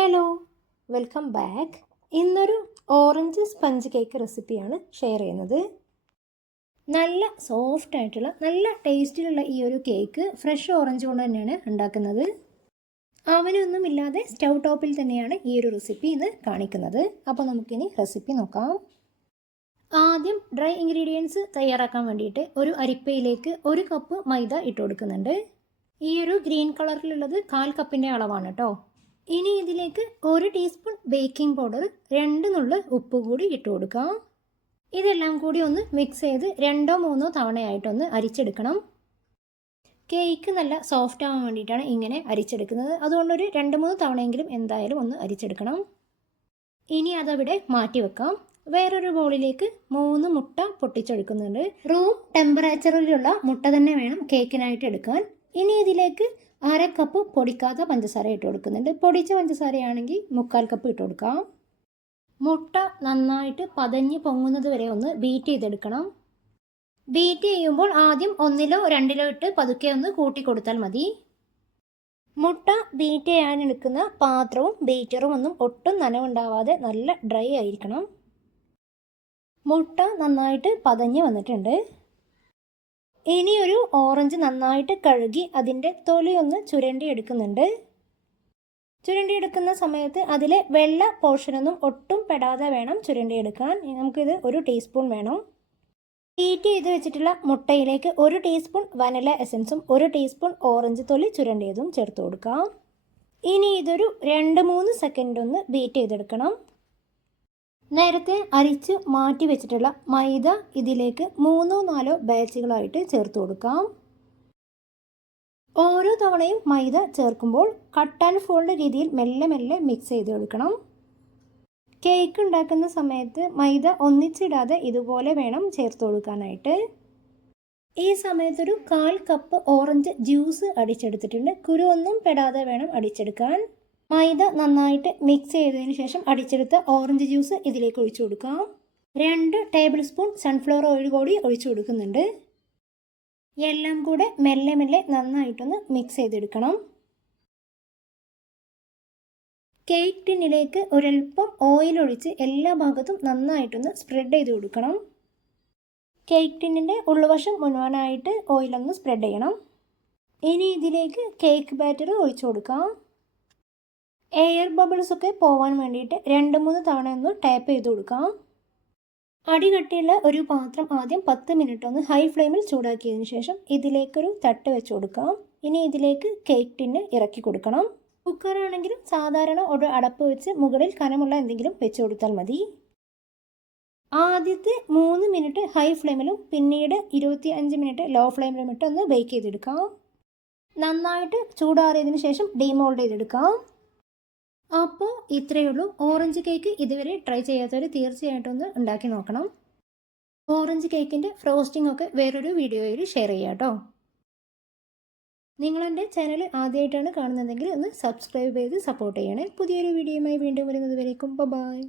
Hello, welcome back. ഇന്നൊരു orange sponge cake റെസിപ്പിയാണ് share ചെയ്യുന്നത്. നല്ല സോഫ്റ്റ് ആയിട്ടുള്ള നല്ല ടേസ്റ്റിലുള്ള ഈ ഒരു കേക്ക് ഫ്രഷ് ഓറഞ്ച് കൊണ്ട് തന്നെയാണ് ഉണ്ടാക്കുന്നത്. അവനൊന്നും ഇല്ലാതെ സ്റ്റൗ ടോപ്പിൽ തന്നെയാണ് ഈ ഒരു റെസിപ്പി ഇന്ന് കാണിക്കുന്നത്. അപ്പോൾ നമുക്കിനി റെസിപ്പി നോക്കാം. ആദ്യം ഡ്രൈ ഇൻഗ്രീഡിയൻസ് തയ്യാറാക്കാൻ വേണ്ടിയിട്ട് ഒരു അരിപ്പയിലേക്ക് 1 കപ്പ് മൈദ ഇട്ട് കൊടുക്കുന്നുണ്ട്. ഈ ഒരു ഗ്രീൻ കളറിലുള്ളത് 1/4 കപ്പിൻ്റെ അളവാണ് കേട്ടോ. ഇനി ഇതിലേക്ക് 1 ടീസ്പൂൺ ബേക്കിംഗ് പൗഡർ, 2 നുള്ള് ഉപ്പ് കൂടി ഇട്ട് കൊടുക്കാം. ഇതെല്ലാം കൂടി ഒന്ന് മിക്സ് ചെയ്ത് 2-3 തവണയായിട്ടൊന്ന് അരിച്ചെടുക്കണം. കേക്ക് നല്ല സോഫ്റ്റ് ആവാൻ വേണ്ടിയിട്ടാണ് ഇങ്ങനെ അരിച്ചെടുക്കുന്നത്. അതുകൊണ്ടൊരു 2-3 തവണയെങ്കിലും എന്തായാലും ഒന്ന് അരിച്ചെടുക്കണം. ഇനി അതവിടെ മാറ്റി വെക്കാം. വേറൊരു ബൗളിലേക്ക് 3 മുട്ട പൊട്ടിച്ചെടുക്കുന്നുണ്ട്. റൂം ടെമ്പറേച്ചറിലുള്ള മുട്ട തന്നെ വേണം കേക്കിനായിട്ട് എടുക്കാൻ. ഇനി ഇതിലേക്ക് 1/2 കപ്പ് പൊടിക്കാത്ത പഞ്ചസാര ഇട്ട് കൊടുക്കുന്നുണ്ട്. പൊടിച്ച പഞ്ചസാരയാണെങ്കിൽ 3/4 കപ്പ് ഇട്ട് കൊടുക്കാം. മുട്ട നന്നായിട്ട് പതഞ്ഞ് പൊങ്ങുന്നത് വരെ ഒന്ന് ബീറ്റ് ചെയ്തെടുക്കണം. ബീറ്റ് ചെയ്യുമ്പോൾ ആദ്യം 1-ലോ 2-ലോ ഇട്ട് പതുക്കെ ഒന്ന് കൂട്ടി കൊടുത്താൽ മതി. മുട്ട ബീറ്റ് ചെയ്യാനെടുക്കുന്ന പാത്രവും ബീറ്ററും ഒന്നും ഒട്ടും നനവുണ്ടാവാതെ നല്ല ഡ്രൈ ആയിരിക്കണം. മുട്ട നന്നായിട്ട് പതഞ്ഞ് വന്നിട്ടുണ്ട്. ഇനി ഒരു ഓറഞ്ച് നന്നായിട്ട് കഴുകി അതിൻ്റെ തൊലി ഒന്ന് ചുരണ്ടി എടുക്കുന്നുണ്ട്. ചുരണ്ടിയെടുക്കുന്ന സമയത്ത് അതിലെ വെള്ള പോർഷനൊന്നും ഒട്ടും പെടാതെ വേണം ചുരണ്ടിയെടുക്കാൻ. നമുക്കിത് 1 ടീസ്പൂൺ വേണം. ബീറ്റ് ചെയ്ത് വെച്ചിട്ടുള്ള മുട്ടയിലേക്ക് 1 ടീസ്പൂൺ വനില എസൻസും 1 ടീസ്പൂൺ ഓറഞ്ച് തൊലി ചുരണ്ടിയതും ചേർത്ത് കൊടുക്കാം. ഇനി ഇതൊരു 2-3 സെക്കൻഡ് ഒന്ന് ബീറ്റ് ചെയ്തെടുക്കണം. നേരത്തെ അരിച്ച് മാറ്റി വെച്ചിട്ടുള്ള മൈദ ഇതിലേക്ക് 3-4 ബാച്ചുകളായിട്ട് ചേർത്ത് കൊടുക്കാം. ഓരോ തവണയും മൈദ ചേർക്കുമ്പോൾ കട്ട് ആൻഡ് ഫോൾഡ് രീതിയിൽ മെല്ലെ മെല്ലെ മിക്സ് ചെയ്ത് കൊടുക്കണം. കേക്ക് ഉണ്ടാക്കുന്ന സമയത്ത് മൈദ ഒന്നിച്ചിടാതെ ഇതുപോലെ വേണം ചേർത്ത് കൊടുക്കാനായിട്ട്. ഈ സമയത്തൊരു 1/4 കപ്പ് ഓറഞ്ച് ജ്യൂസ് അടിച്ചെടുത്തിട്ടുണ്ട്. കുരു ഒന്നും പെടാതെ വേണം അടിച്ചെടുക്കാൻ. മൈദ നന്നായിട്ട് മിക്സ് ചെയ്തതിന് ശേഷം അടിച്ചെടുത്ത ഓറഞ്ച് ജ്യൂസ് ഇതിലേക്ക് ഒഴിച്ചു കൊടുക്കാം. 2 ടേബിൾ സ്പൂൺ സൺഫ്ലവർ ഓയിൽ കൂടി ഒഴിച്ചു കൊടുക്കുന്നുണ്ട്. എല്ലാം കൂടെ മെല്ലെ മെല്ലെ നന്നായിട്ടൊന്ന് മിക്സ് ചെയ്തെടുക്കണം. കേക്ക് ടിന്നിലേക്ക് ഒരൽപ്പം ഓയിൽ ഒഴിച്ച് എല്ലാ ഭാഗത്തും നന്നായിട്ടൊന്ന് സ്പ്രെഡ് ചെയ്ത് കൊടുക്കണം. കേക്ക് ടിന്നിൻ്റെ ഉൾവശം മുഴുവനായിട്ട് ഓയിലൊന്ന് സ്പ്രെഡ് ചെയ്യണം. ഇനി ഇതിലേക്ക് കേക്ക് ബാറ്റർ ഒഴിച്ചു കൊടുക്കാം. എയർ ബബിൾസ് ഒക്കെ പോവാൻ വേണ്ടിയിട്ട് 2-3 തവണ ഒന്ന് ടാപ്പ് ചെയ്ത് കൊടുക്കാം. അടികട്ടിയുള്ള ഒരു പാത്രം ആദ്യം 10 മിനിറ്റ് ഒന്ന് ഹൈ ഫ്ലെയിമിൽ ചൂടാക്കിയതിന് ശേഷം ഇതിലേക്കൊരു തട്ട് വെച്ച് കൊടുക്കാം. ഇനി ഇതിലേക്ക് കേക്ക് ടിന്ന് ഇറക്കി കൊടുക്കണം. കുക്കറാണെങ്കിലും സാധാരണ ഒരു അടപ്പ് വെച്ച് മുകളിൽ കനമുള്ള എന്തെങ്കിലും വെച്ച് കൊടുത്താൽ മതി. ആദ്യത്തെ 3 മിനിറ്റ് ഹൈ ഫ്ലെയിമിലും പിന്നീട് 25 മിനിറ്റ് ലോ ഫ്ലെയിമിലും ഇട്ട് ഒന്ന് ബേക്ക് ചെയ്തെടുക്കാം. നന്നായിട്ട് ചൂടാറിയതിന് ശേഷം ഡീമോൾഡ് ചെയ്തെടുക്കാം. അപ്പോൾ ഇത്രയേ ഉള്ളൂ. ഓറഞ്ച് കേക്ക് ഇതുവരെ ട്രൈ ചെയ്യാത്തവർ തീർച്ചയായിട്ടും ഒന്ന് ഉണ്ടാക്കി നോക്കണം. ഓറഞ്ച് കേക്കിൻ്റെ ഫ്രോസ്റ്റിംഗ് ഒക്കെ വേറൊരു വീഡിയോയിൽ ഷെയർ ചെയ്യാം കേട്ടോ. നിങ്ങളെൻ്റെ ചാനൽ ആദ്യമായിട്ടാണ് കാണുന്നതെങ്കിൽ ഒന്ന് സബ്സ്ക്രൈബ് ചെയ്ത് സപ്പോർട്ട് ചെയ്യണേ. പുതിയൊരു വീഡിയോയുമായി വീണ്ടും വരുന്നത് വരേക്കും ബൈ.